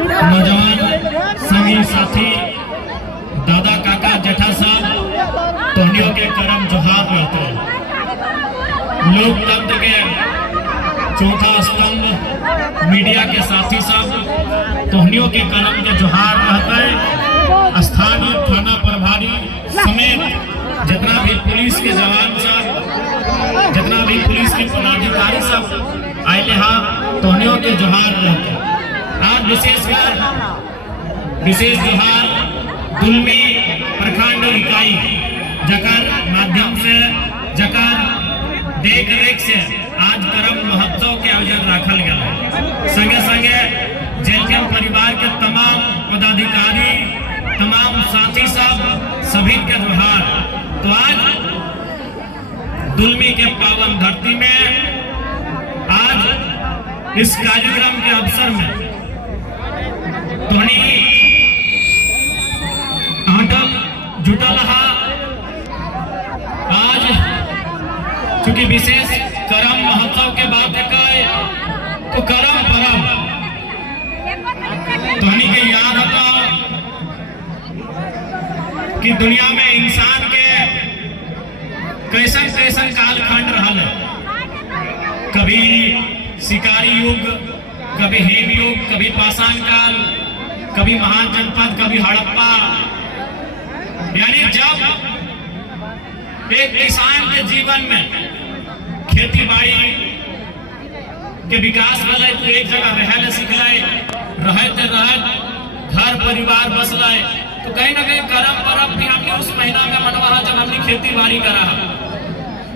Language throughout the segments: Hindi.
नौजवान संगी साथी दादा काका जेठा साहब तोहनियों के करम जोहार रहते हैं। लोकतंत्र के चौथा स्तंभ मीडिया के साथी साहब तोहनियों के करम के जोहार रहते हैं। स्थानीय थाना प्रभारी समेत जितना भी पुलिस के जवान सब, जितना भी पुलिस के पदाधिकारी सब आए हाँ तोहनियों के जोहार रहते हैं। आज विशेष जोहार दुलमी प्रखंड इकाई जकर माध्यम से जकर देख रेख से आज करम महोत्सव के आयोजन रखल गया। संगे संगे जेल के परिवार के तमाम पदाधिकारी, तमाम साथी सब सभी के जोहार। तो आज दुलमी के पावन धरती में आज इस कार्यक्रम के अवसर में तोहनी अटल जुटल आज चूंकि विशेष करम महोत्सव के बाद तो करम परम तोहनी के याद होता कि दुनिया में इंसान के कैसन कैसन कालखंड रहा। कभी शिकारी युग, कभी हेम युग, कभी पाषाण काल, कभी महान जनपद, कभी हड़प्पा। यानी जब एक किसान के जीवन में खेती बाड़ी के विकास भले तो एक जगह रहे सीखलाए, रहते घर परिवार बसलाए, तो कहीं ना कहीं करम परब भी हमने उस महीना में मनवा जब हमने खेती बाड़ी करा।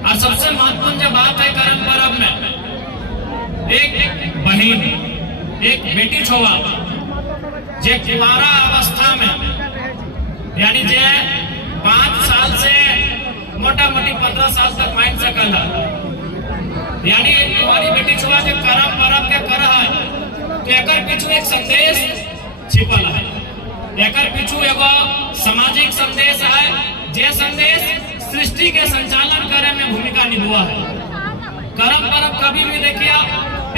और सबसे महत्वपूर्ण जो बात है करम परब में, एक बहन, एक बेटी छोवा जे कुंवारा अवस्था में यानी जे 5 साल से मोटा मोटी 15 साल तक मान सकल है, यानी तुम्हारी बेटी छोवा जो करम परब के कर है तो एकर पीछू एक संदेश छिपल है। एकर पीछू एगो सामाजिक संदेश है, जे संदेश सृष्टि के संचालन करे में भूमिका निभा है। करम परब कभी भी देखिए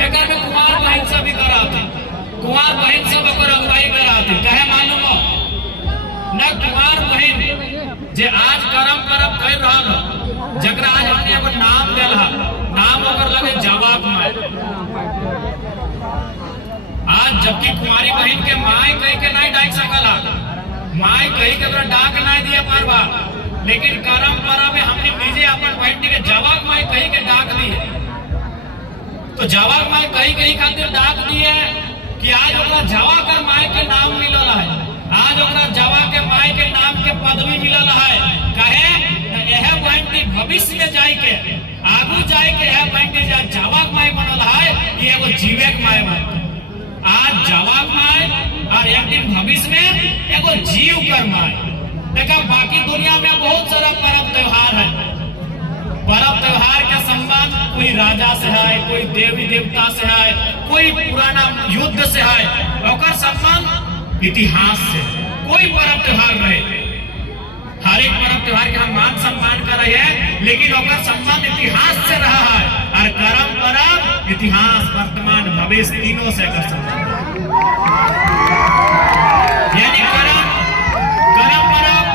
एकर में कुंवार बहन से भी कराते, कुंवार बहन से अगुवाई कराते। कहे मालूम हो न कुंवार बहन जे आज करम परब कर रहा जकरा आज हमने एगो नाम दिल है, नाम ओकर लगे जवाब माय। आज जबकि कुंवारी बहन के माय कह के नहीं डाक सकला, माय कही के डाक नहीं दिया पारवा, लेकिन करम परब में हमने निजे अपन बहन के जवाब माय कही के डाक दिए। तो जवाब माय कही खातिर डाक दिए कि आज ओकरा जवा कर माय के नाम मिलल है, आज ओकरा जवा के माय के नाम के पदवी मिलल है। कहे यह बहन की भविष्य में जाए के आगू जाए के यह बहन के जवा माय बनल है, ये एगो जीवे के माय बन। आज जवा माय और एक दिन भविष्य में एगो जीव कर माय। देखा बाकी दुनिया में बहुत सारा पर्व त्योहार है, पर्व त्योहार का संबंध कोई राजा से है, कोई देवी देवता से है, कोई पुराना युद्ध से है, और संबंध इतिहास से। कोई पर्व त्योहार रहे, हर एक पर्व त्योहार के हम मान सम्मान कर रहे हैं, लेकिन ओकर संबंध इतिहास से रहा है। और करम परब इतिहास, वर्तमान, भविष्य तीनों से कर सकते हैं। यानी करम परब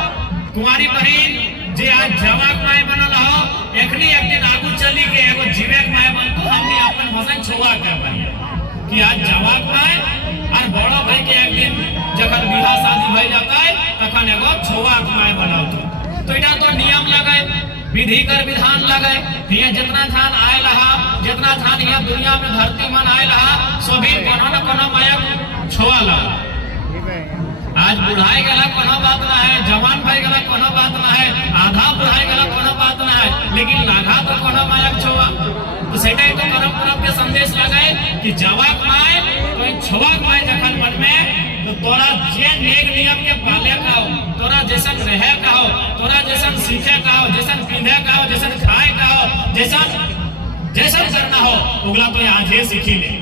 कुंवारी बहन जे आज जवाक माय बनल हो, एखनी एक दिन आगू चली के एगो जीवे के माय बन, तो हमने अपन भजन छोवा कर पाए कि आज जवाक माय और बड़ो भाई के एक दिन जब विवाह शादी भई जाता है तखन एगो छोवा के माय बनाओ। तो इना तो नियम लगे, विधि कर विधान लगे। ये जितना धान आए रहा, जितना धान यहाँ दुनिया में धरती मन आए रहा, सभी कोनो न कोनो माय छोवा लगा। आज बुढ़ाई गला कोनो बात ना है, जवान भाई गला कोनो बात ना है, आधा बुढ़ाई गला कोनो बात ना है, लेकिन लागा तो कोनो मायक छोवा। तो सेटा तो करम परब के संदेश लगाए कि जवाक माय तो छोवाक माय जखन मन में, तो तोरा जे नेक नियम के पाले का हो, तोरा जैसन रहे का हो, तोरा जैसन सीखे का हो, जैसन पींधे का हो, जैसन खाए का हो, जैसन करना हो, उगला तो आज ही सीखी ले।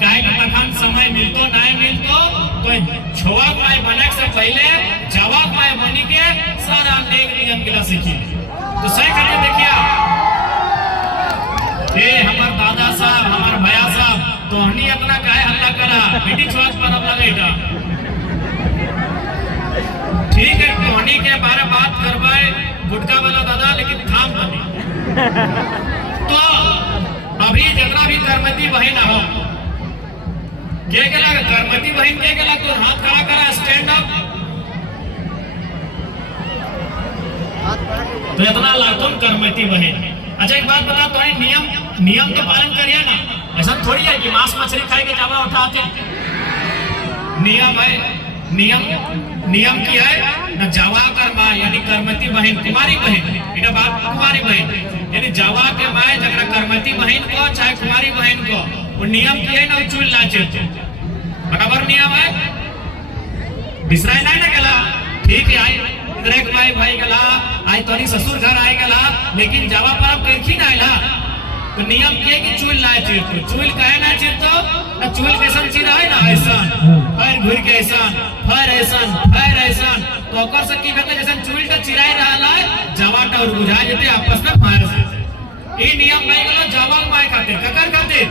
काहे कि तखन समय मिलतो नहीं मिलतो, तो छोवाक माय बने से पहले जवाक माय बनी के सारा नेक नियम के सीखी। तो सही करके देखिए, ये हमारे दादा साहब, हमारे भैया साहब तोहनी अपना काहे हल्ला करा, बेटी छुआत पर अब लगेगा। ठीक है, तोहनी के बारे बात करवाए गुटका वाला दादा, लेकिन थाम बनी। तो अभी जितना भी करमती बहन हो, क्या कहला करमती बहन, क्या कहला तो हाथ खड़ा करा, स्टैंड अप। तो इतना लातून करमती बहन। अच्छा एक बात बता, तो नियम तो पालन करिए ना, ऐसा थोड़ी है कि मांस मछली खाए के जावा उठाते। नियम है, नियम की है ना, जावा कर माँ यानी करमती बहन, कुमारी बहन, इटा बात कुमारी बहन यानी जावा के माए जगरा करमती बहन को चाहे कुमारी बहन को, वो नियम की है ना, चूल लाचे बराबर नियम है, बिसराय नहीं ना गला। ठीक है, आई इधर भाई गला, आई तोरी ससुर घर आए गला, लेकिन जावा पर अब कहीं ना आयला, तो नियम के कि चूल लाए चिरतो, चूल कहे ना चिरतो ना, चूल कैसन चिरा है ना, ऐसा फैर घुर के ऐसा फैर ऐसा, तो ओकर से की कहते जैसे चूल का चिराई रहला है, जावाटा और बुझा जेते आपस में फायर से। ई नियम भाई गलो जावा माय खातिर, ककर खातिर,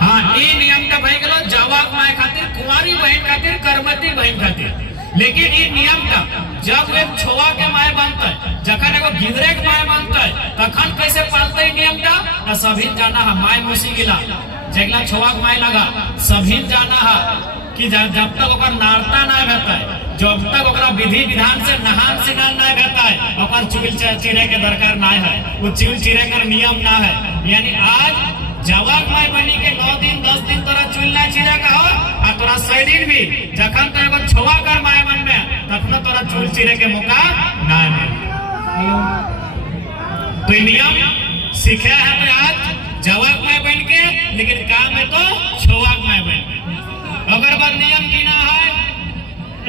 हां ई नियम का भाई गलो जावा माय खातिर, कुंवारी बहन खातिर, करमती बहन खातिर। लेकिन ये नियम का जब एक छोवा के माय बनता है, जखन एगो गिदरे के माय बनता है, तखन कैसे पालते है नियम का ना, सभी जाना है माय मुसी गिला जगला छोवा के माय लगा, सभी जाना है कि जब तक ओकर नारता ना रहता है, जब तक ओकरा विधि विधान से नहान सिनान ना रहता है, ओकर चूल चिरे के दरकार ना है, वो चूल चिरे का नियम ना है। यानी आज जवाक माय बनी के 9 दिन 10 दिन तोरा चूल ना चिरे का हो, और तोरा 6 दिन भी जखन तो एगो छोवा कर माय मन में, तखन तोरा चूल चिरे के मौका ना मिले। तो नियम सीखे है तो आज जवाक माय बन के, लेकिन काम है तो छोवाक माय बन के। अगर बात नियम की ना है,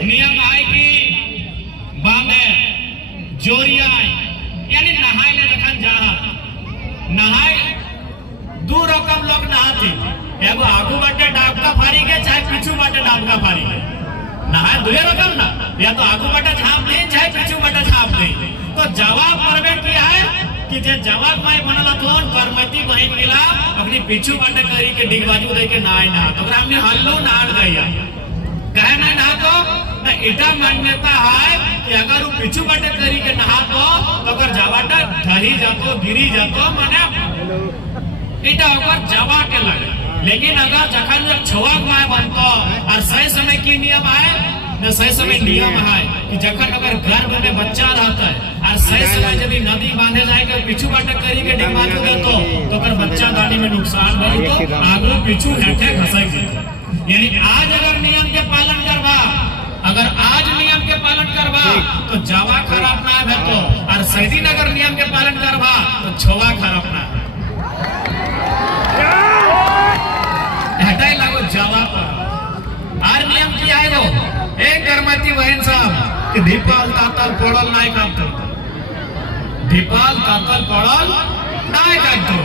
नियम है कि बामे जोरिया यानी नहाए ले जखन जा रहा, नहाए दो रकम लोग नहाते, एगो आगू बाटे डाबका फारी के, चाहे पीछू बाटे डाबका फारी के, नहाए दुए रकम ना, या तो आगू बाटे झाप दे, चाहे पीछू बाटे झाप दे। तो जवाब परवे किया है कि जे जवाब माय बनला थोन करमती बहन गिला अपनी पीछू बाटे करी के डिगबाजू दे के नाय ना, तो हमने हल्लो नाड़ गया कहे ना नहा तो ना, इटा मान्यता है कि अगर वो पीछू बाटे करी के नहा तो अगर जावाटा ढही जातो गिरी जातो माने इटा ओकर जावा के लगे। लेकिन अगर जखन छोवा माय बनतो और सही समय की नियम है न, सही समय नियम है कि जखन अगर गर्भ में बच्चा रहता है और सही समय यदि नदी बांधे जाए के पीछू बाटे करी के डिगबाजू देतो, तो अगर बच्चा दानी में नुकसान भई तो आगू पीछू हेठे घसक जेतो। यानी आज अगर नियम के पालन करवा, अगर आज नियम के पालन करवा तो जावा खराब ना भेतो, और सही दिन अगर नियम के पालन करवा तो छोवा खराब ना हटाई लागो जावा पर। और नियम किया है वो एक करमती बहन साहब कि दीपाल तातल पड़ल नहीं काटतो, दीपाल तातल पड़ल नहीं काटतो,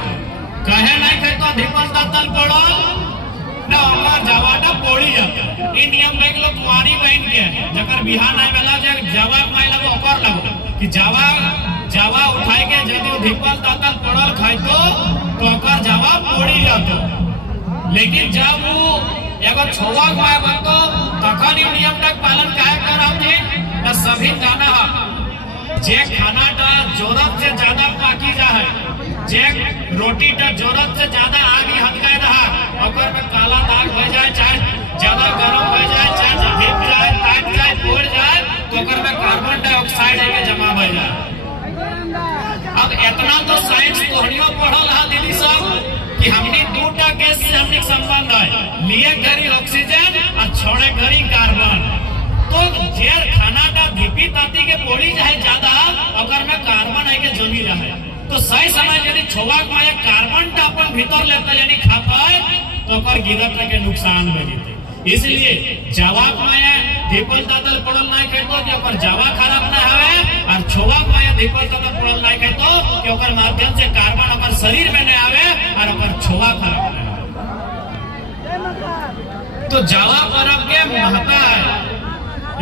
कहे नहीं कहतो दीपाल तातल पड़ल ना, ओकर जावाटा पोड़ी जाता। ई नियम देख लो कुंवारी बहन के जकर बिहान आए वाला जे जावा माय लगो ओकर लगो कि जावा उठाए के यदि दीपाल तातल पड़ल खाइतो तो ओकर जावा पोड़ी जातो। लेकिन जब वो एगो छोवा माय बनतो तखन ई नियम तक पालन काहे कराते न, सभी जाना है जे खानाटा जरूरत से ज्यादा पाकी जा है, जे रोटीटा जरूरत से ज्यादा आगी हटकाए रहा, ओकर में काला दाग हो जाए, चाहे ज्यादा गरम हो जाए, चाहे धिप जाए, ताक जाए, पोड़ जाए, तो ओकर में कार्बन डाइऑक्साइड है जमा हो जाए। अब इतना तो साइंस तोहनियो पढ़ल है दीदी सब कि हमने दूटा गैस से हमने संबंध है, लिए घरी ऑक्सीजन और छोड़े घरी कार्बन। तो जे खाना का धीपी ताती के पोड़ी जाए ज्यादा, अगर में कार्बन है के जमी जाए, तो सही समय यदि छोवा माया कार्बन टा अपन भीतर लेता यानी खाता है, तो ओकर गिरत के नुकसान हो जेते। इसलिए जावा माया दीपल तातल पड़ल नहीं कहतो कि ओकर जावा खराब ना हवे, और छोवा माया दीपल तातल पड़ल नहीं कहतो कि ओकर माध्यम से कार्बन ओकर शरीर में न आवे और ओकर छोवा खराब ना हो। तो जावा पर्व के महत्व है,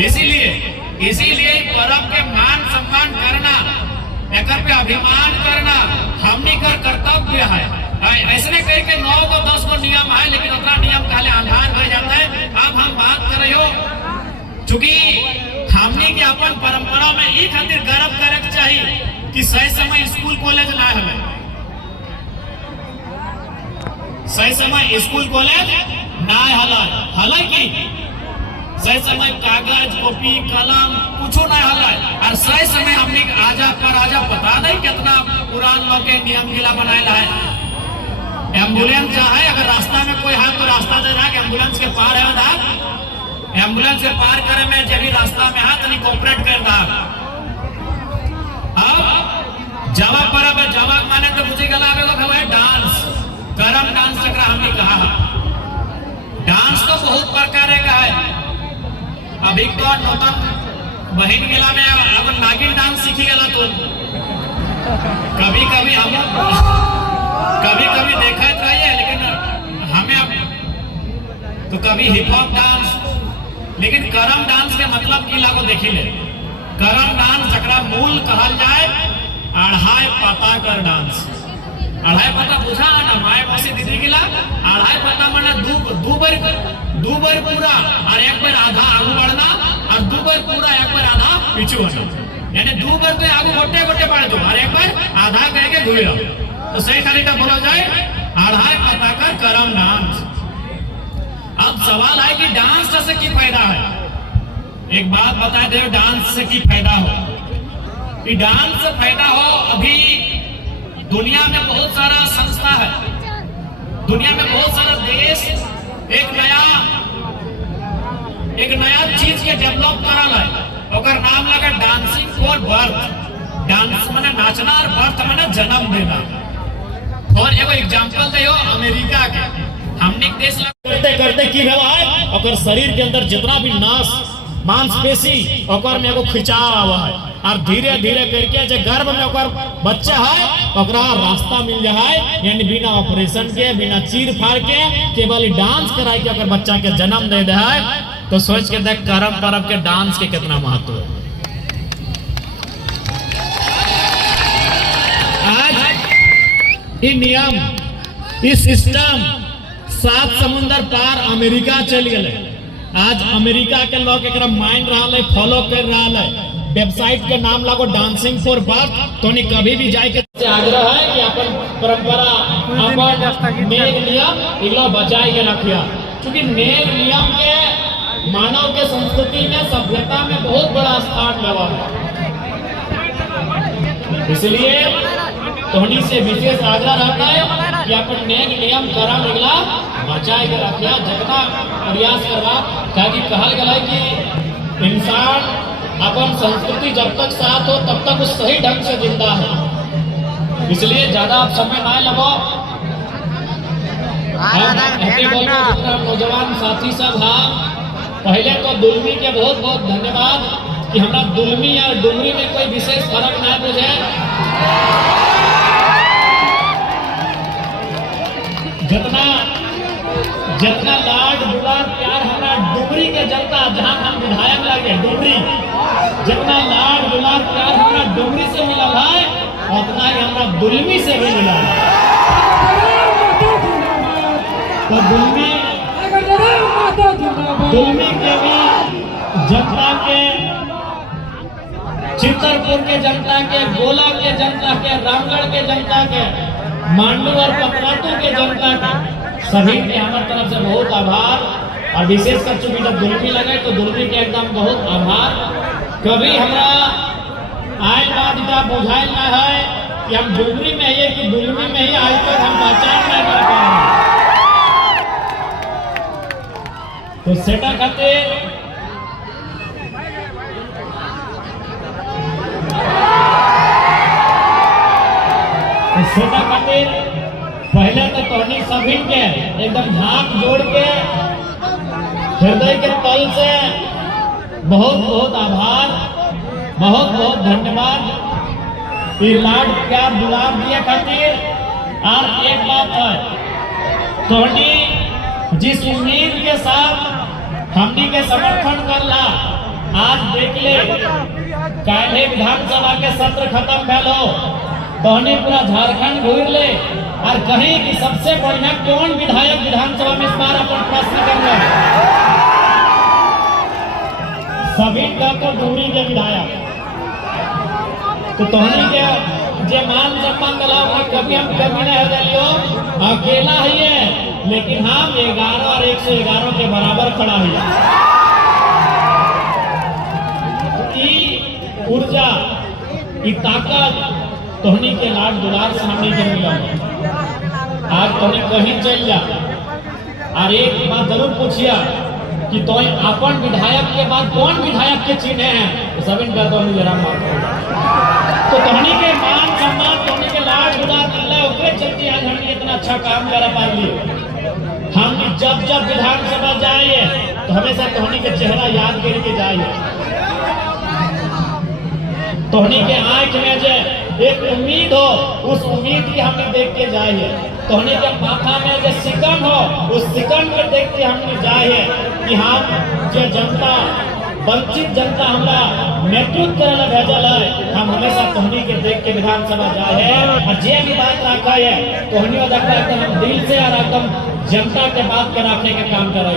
इसीलिए पर्व के मान सम्मान करना, एकर पे अभिमान करना हमनी का कर्तव्य है। ऐसने कह के 9 को 10 को नियम है, लेकिन उतना नियम कहले आधार हो जाता है। अब हम बात कर रहे हो चूंकि हमने के अपन परंपरा में एक खातिर गर्व करे के चाहिए कि सही समय स्कूल कॉलेज ना हमें, सही समय स्कूल कॉलेज ना हल की सही समय कागज कॉपी कलम कुछ ना हल। और सही समय हमने आजा पर आजा पता नहीं कितना पुरान लोग के नियम गिला बनाया है। एम्बुलेंस जो है अगर रास्ता में कोई है तो रास्ता दे रहा है कि एम्बुलेंस के पार है ना, एम्बुलेंस के पार करे में जब भी रास्ता में है तो नहीं कोऑपरेट कर रहा। अब जावा परब है, जावा माने तो मुझे गला है डांस, करम डांस चक्र हमने कहा। डांस तो बहुत प्रकार का है। अभी तो नौतन बहन गिला में अब नागिन डांस सीखी गला तो कभी कभी हम देखा रहिए, लेकिन हमें अब तो कभी हिप हॉप डांस, लेकिन करम डांस के मतलब की लागू देखी ले। करम डांस जकरा मूल कहल जाए अढ़ाई पता कर डांस। अढ़ाई पता बुझा ना माए मौसी दीदी गिला, अढ़ाई पता माना दो बार पूरा और एक बार आधा आगू बढ़ना और 2 बार पूरा एक बार आधा पीछे होना, यानी 2 बार तो आगू गोटे गोटे बढ़ दो और एक बार आधा करके घूमे रहो तो सही तरीका बोला जाए अढ़ाई पता का करम डांस। अब सवाल है कि डांस से की फायदा है। एक बात बता दे, डांस से की फायदा हो कि डांस से फायदा हो। अभी दुनिया में बहुत सारा संस्था है, दुनिया में बहुत सारा देश एक नया चीज के डेवलप करल है, ओकर नाम लगा डांसिंग फॉर बर्थ। डांस माने नाचना और बर्थ माने जन्म देना। और एगो एग्जांपल दियो अमेरिका के, हमने देश करते करते की भेला है ओकर शरीर के अंदर जितना भी नस मांसपेशी ओकर में एगो खिंचाव आवा है और धीरे धीरे करके जो गर्भ में ओकर बच्चा है ओकरा रास्ता मिल जाए, यानी बिना ऑपरेशन के बिना चीर फाड़ के केवल डांस कराई के ओकर बच्चा के जन्म दे दे है। तो सोच के देख करम परब के डांस के कितना महत्व है। आज ये नियम इस सिस्टम 7 समुंदर पार अमेरिका चल गए। आज अमेरिका के लोग एक माइंड रहा है, फॉलो कर रहा है। वेबसाइट के नाम लागो डांसिंग फॉर बर्थ। तो नहीं कभी भी जाए के आग्रह है कि अपन परंपरा अपन नेक नियम इलो बचाई के रखिया, क्योंकि नेक नियम के मानव के संस्कृति में सभ्यता में बहुत बड़ा स्थान लगा है। इसलिए तोहनी से विशेष आग्रह रहता है कि अपन नेक नियम करम निकला बचाए के रखिया, जितना प्रयास करवा। ताकि कहल गया कि इंसान अपन संस्कृति जब तक साथ हो तब तक उस सही ढंग से जिंदा है। इसलिए ज्यादा आप समय ना लगो। नौजवान साथी सब हाँ, पहले तो दुलमी के बहुत बहुत धन्यवाद कि हमारा दुलमी और डुमरी में कोई विशेष फर्क ना बुझे। जितना लाड दुलार प्यार हमारा डुमरी के जनता, जहां हम विधायक लगे डुमरी, जितना लाड दुलार प्यार हमारा डुमरी से मिला है उतना ही हमारा दुलमी से भी मिला है। तो दुलमी के भी जनता के, चित्रपुर के जनता के, गोला के जनता के, रामगढ़ के जनता के, मांडू और पकड़ातू के जनता के सभी के हमारे तरफ से बहुत आभार। और विशेष कर चुकी जब दुलमी लगे तो दुलमी के एकदम बहुत आभार। कभी हमारा आए बात का बुझाइल ना है कि हम डुमरी में है कि दुलमी में ही आज तक हम पहचान नहीं कर पाए। तो सेटा खातिर पहले तो तोहनी सभी के एकदम हाथ जोड़ के हृदय के तल से बहुत बहुत आभार, बहुत बहुत धन्यवाद ये लाड प्यार दुलार दिए खातिर। और एक बात है, तोहनी जिस उम्मीद के साथ हमनी के समर्थन कर ला, आज देख ले काले विधानसभा के सत्र खत्म भेलो, तोहनी पूरा झारखंड घूर ले और कहीं कि सबसे बढ़िया कौन विधायक विधानसभा में इस बार अपन प्रश्न कर रहे हैं, सभी का तो दूरी के विधायक। तो तोहनी के जे मान सम्मान दिलाओ कि कभी हम कभी नहीं हो जाइयो, अकेला ही है लेकिन हम 11 और 111 के बराबर खड़ा है। ऊर्जा की ताकत तोहनी के लाड दुलार से हमने के मिला। आज तोहनी कहीं चल जा और एक बात जरूर पूछिया कि तो अपन विधायक के बाद कौन विधायक के चिन्ह हैं, तो सब इनका तो जरा तो तोहनी के मान सम्मान तोहनी के लाड दुलार मिला, उसके चलते आज हमने इतना अच्छा काम करा पा लिए। हम जब जब विधानसभा जाए तो हमेशा तोहनी के चेहरा याद करके जाए। तोहनी के आंख में जो एक उम्मीद हो, उस उम्मीद की हमने देख के जाए। तोहनी के माथा में जो सिकन हो, उस सिकन के देख के हमने जाए कि हम जो जनता वंचित जनता हमारा नेतृत्व करने भेजल है, हम हमेशा तोहनी के देख के विधानसभा जाए और जे भी बात रखा है तोहनी हम दिल से और एकदम जनता के बात के रखने के काम करे।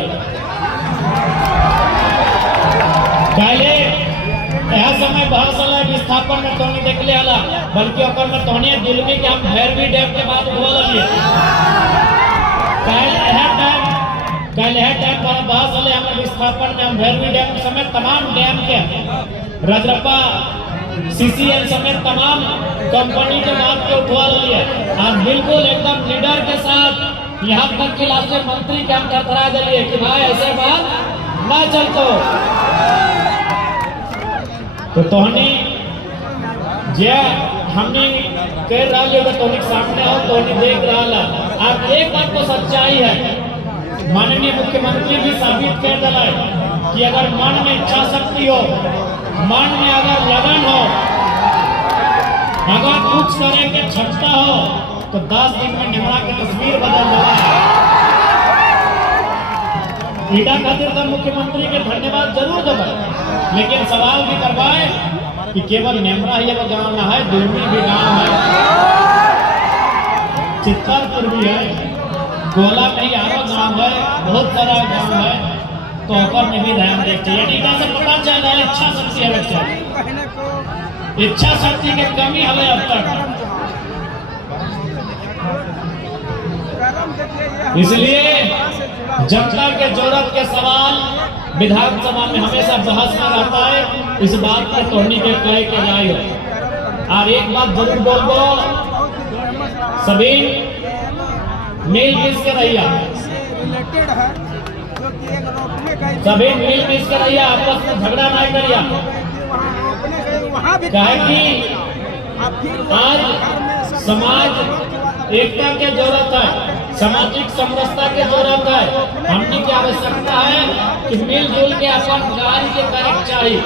पहले यह समय बहुत साल विस्थापन में तोहनी देख ले हला, बल्कि ओकर में तोहनी दिल में कि हम भैरवी डैम के बात बोल लिए। कल यह टाइम पर बहुत साल हमें विस्थापन में हम भैरवी डैम समेत तमाम डैम के रजरप्पा सीसीएल समेत तमाम कंपनी के बात के उठवा लिए और बिल्कुल एकदम लीडर के साथ यहाँ तक के लास्ट मंत्री के हम टकरा दिए कि भाई ऐसे बात ना चलतो। तो तोहनी जे हमने कह रहा है तोहनी सामने हो, तोहनी देख रहा है। अब एक बात तो सच्चाई है, माननीय मुख्यमंत्री भी साबित कर दिया कि अगर मन में इच्छा शक्ति हो, मन में अगर लगन हो, अगर कुछ करे के क्षमता हो तो 10 दिन में निमरा की तस्वीर बदल देगा। ईटा खातिर तो मुख्यमंत्री के धन्यवाद जरूर देगा, लेकिन सवाल भी करवाए कि केवल नेमरा ही वो गांव ना है, दुर्मी भी गांव है, चित्तरपुर भी है, गोला में ही आरो गांव है, बहुत सारा गांव है। तो ऊपर में भी ध्यान देते हैं। ईटा से पता चल रहा है इच्छा शक्ति है, इच्छा शक्ति की कमी हमें अब तक। इसलिए जनता के जरूरत के सवाल विधानसभा में हमेशा बहस में रहता है। इस बात पर तोहनी के कह के जाए और एक बात जरूर बोल दो, सभी मिल मिल के रहिया, सभी मिल मिल के रहिया, आपस में झगड़ा नहीं करिया। कहे कि आज समाज एकता के जरूरत है, सामाजिक समरसता के जरूरत है। हमने की आवश्यकता है कि मिलजुल के अपन कार्य के करे चाहिए,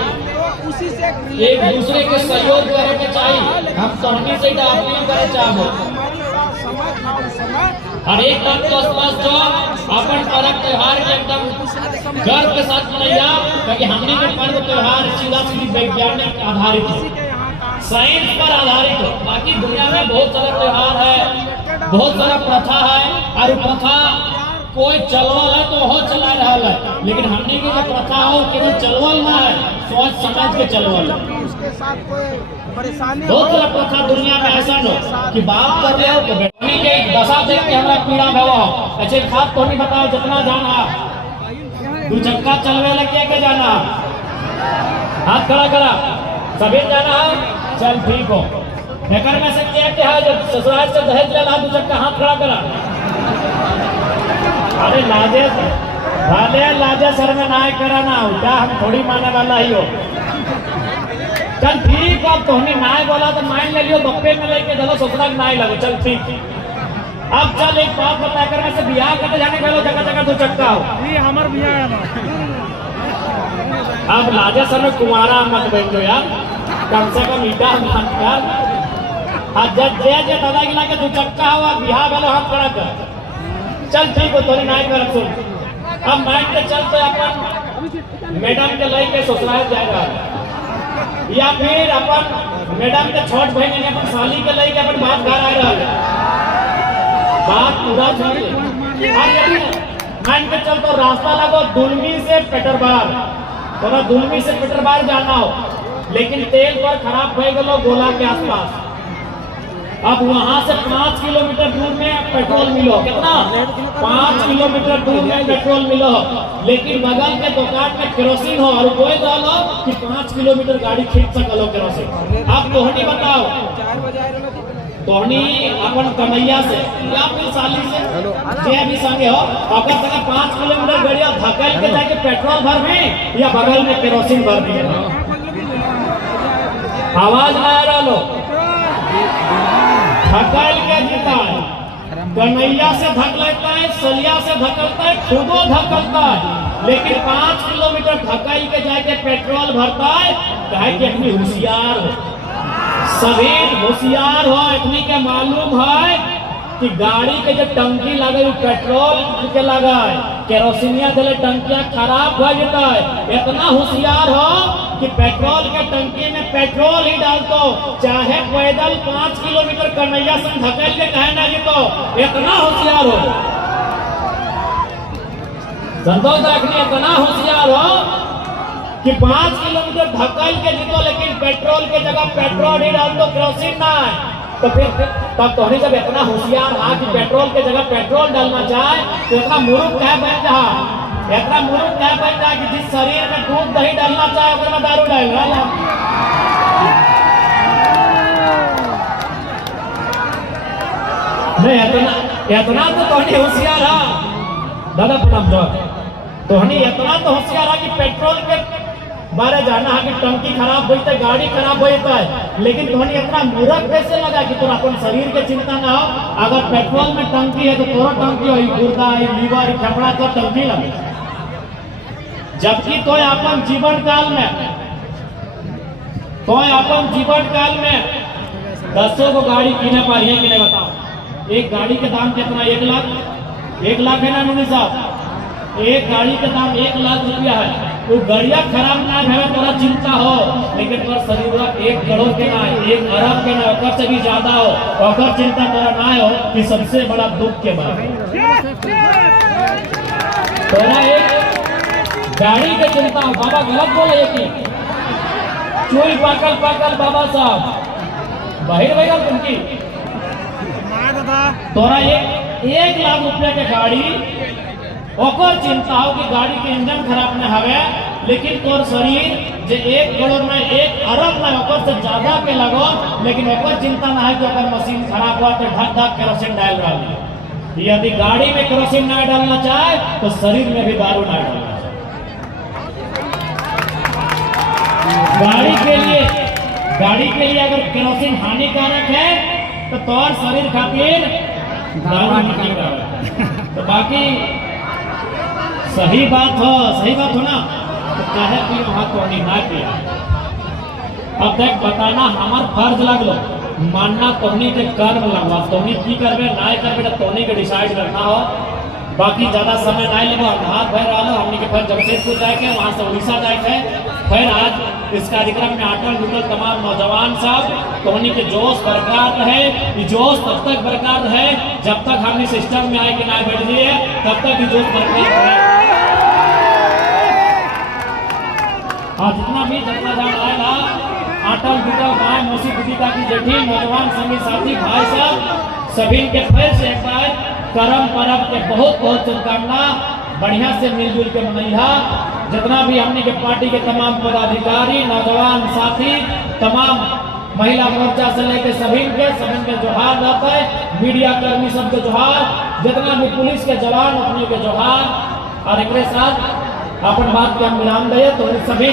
एक दूसरे के सहयोग करे के चाहिए। हम तोहनी से अपील करे चाहो और एक बात तो स्पष्ट हो, अपन पर्व त्योहार के एकदम गर्व के साथ मनैया, क्योंकि हमने के पर्व त्योहार सीधा सीधी वैज्ञानिक आधारित हो, साइंस पर आधारित हो। बाकी दुनिया में बहुत सारा त्योहार है, बहुत सारा प्रथा है और प्रथा कोई चलवल है तो वो चला रहा है, लेकिन हमने की जो प्रथा हो केवल चलवल ना है, सोच समझ के चलवल है। बहुत सारा प्रथा दुनिया में ऐसा हो कि बात कर रहे हो तो बेटी के दशा देख के हमारा पीड़ा भवा अच्छे खास तो नहीं बताओ। जितना जाना दू चक्का चलवे लगे के जाना, हाथ खड़ा करा, सभी जाना है, चल ठीक हो। लेकर में से क्या है जो ससुराल से दहेज लेना, दू चक्का हाथ खड़ा करा। अरे लाजे सर में ना करा ना, क्या हम थोड़ी माने वाला ही हो। चल ठीक है, तोहने नाय बोला तो मान ले लियो, बप्पे में लेके चलो ससुराल नाय लगो, चल ठीक। अब चल एक बात बता कर में से बियाह करते जाने वालों जगह जगह दो चक्का हो, ये हमार बियाह है। अब लाजे सर में कुमारा मत बैठो यार, कम से कम ईटा मत कर। आज जब जे दादा गिला के दो चक्का हुआ बियाह वालों हाथ खड़ा कर, चल ठीक हो तोरी नाय कर सुन। अब मान के चल तो अपन मैडम के लई के ससुराल जाएगा, या फिर अपन मैडम के छोट बहन ने अपन साली के लई के अपन बात घर आ रहा है। बात पूरा चाहिए। और यदि मान के चल तो रास्ता लगो दुलमी से पेटरबार, थोड़ा दुलमी से पेटरबार जाना हो, लेकिन तेल पर खराब हो गलो गोला के आसपास। अब वहां से 5 किलोमीटर दूर में पेट्रोल मिलो, कितना 5 किलोमीटर दूर में पेट्रोल मिलो, लेकिन बगल के दुकान में केरोसिन हो और कोई डालो कि 5 किलोमीटर गाड़ी खींच सकलो केरोसिन। अब तोहनी बताओ, तोहनी अपन कमैया से या फिर साली से जे भी संगे हो, अगर तक 5 किलोमीटर गाड़िया धकेल के जाके पेट्रोल भर में या बगल में केरोसिन भर दिए। आवाज ना आ रहा लो, धकेल के जीता है, कन्हैया से धकेलता है, सलिया से धकेलता है, खुदो धकेलता है, लेकिन 5 किलोमीटर धकेल के जाके पेट्रोल भरता है। कहे कि अपनी होशियार हो, सभी होशियार हो, अपनी के मालूम है कि गाड़ी के जो टंकी लगे पेट्रोल के लगा है, केरोसिनिया दिले टंकियां खराब हो जाता है। इतना होशियार हो कि पेट्रोल के टंकी में पेट्रोल ही डाल दो, चाहे पैदल 5 किलोमीटर कन्हैया से धकेल के कहे ना जी, तो इतना होशियार हो, संतोष रखनी, इतना होशियार हो कि 5 किलोमीटर धकेल के जीतो, लेकिन पेट्रोल के जगह पेट्रोल ही डाल दो, केरोसिन ना है। तो फिर तब तोहनी जब इतना होशियार रहा कि पेट्रोल के जगह पेट्रोल डालना चाहे, तो इतना मूर्ख कह बन रहा, इतना मूर्ख कह बन रहा कि जिस शरीर में दूध दही डालना चाहे उधर में दारू डाल रहा। नहीं, इतना तो तोहनी होशियार रहा दादा प्रणाम जो, तोहनी इतना तो होशियार रहा कि पेट्रोल के बारे जाना है कि टंकी खराब होता है, गाड़ी खराब होता है, लेकिन तोहनी इतना मूर्ख कैसे लगा कि तोरा अपन शरीर के चिंता ना हो। अगर पेट्रोल में टंकी है तो तोरा टंकी हो, गुर्दा लीवर फेफड़ा तो टंकी लगे, जबकि तो अपन जीवन काल में 10 को गाड़ी किने पारी है कि नहीं बताओ। एक गाड़ी के दाम कितना, 1 लाख है ना मुनि साहब, एक गाड़ी का दाम 1 लाख रुपया है। तो गाड़िया खराब ना है थोड़ा चिंता हो, लेकिन तोरा शरीर 1 करोड़ के ना, 1 अरब के ना, ओकर से भी ज्यादा हो, ओकर चिंता तोरा ना हो कि सबसे बड़ा दुख के बाद तोरा एक गाड़ी के चिंता हो। बाबा गलत बोले कि चोरी पाकल बाबा साहब बाहर भैया तुमकी, तोरा 1 लाख रुपया के गाड़ी, ओकर चिंता हो कि गाड़ी के इंजन खराब न हवे, लेकिन तोर शरीर जे 1 करोड़ में 1 अरब में ओकर से ज्यादा के लगो, लेकिन ओकर चिंता ना है कि ओकर मशीन खराब हुआ तो ढक ढक केरोसिन डाल रहा है। यदि गाड़ी में केरोसिन ना डालना चाहे तो शरीर में भी दारू ना डालना चाहे। गाड़ी के लिए अगर केरोसिन हानिकारक है तो तोर शरीर खातिर दारू हानिकारक है। तो बाकी सही बात हो ना, तो कहे कि वहां तो ना किया। अब देख बताना हमार फर्ज लगलो, मानना तोहनी के कर्म लगवा, तोहनी की करबे ना करबे तो तोहनी के डिसाइड करना हो। बाकी ज्यादा समय नहीं लेबो, हाथ भर रहा हमनी के फिर जमशेदपुर जाए के, वहां से उड़ीसा जाए के। फिर आज इस कार्यक्रम में आटल जुटल तमाम नौजवान साहब, तोहनी के जोश बरकरार रहे, ये जोश तब तक बरकरार रहे जब तक हमने सिस्टम में आए कि ना बैठ लिए, तब तक ये जोश बरकरार रहे। आज जितना जान आएगा आटल जुटल गाय मौसी बुद्धिका की जेठी नौजवान संगी साथी भाई साहब सभी के फिर से एक बार करम परब के बहुत बहुत शुभकामना, बढ़िया से मिलजुल के मनैया। जितना भी हमने के पार्टी के तमाम पदाधिकारी नौजवान साथी, तमाम महिला मोर्चा से लेकर सभी के जोहार रहता है, मीडिया कर्मी सबके जोहार, जितना भी पुलिस के जवान अपने के जोहार। और एक साथ अपन बात के हम विराम दे तो सभी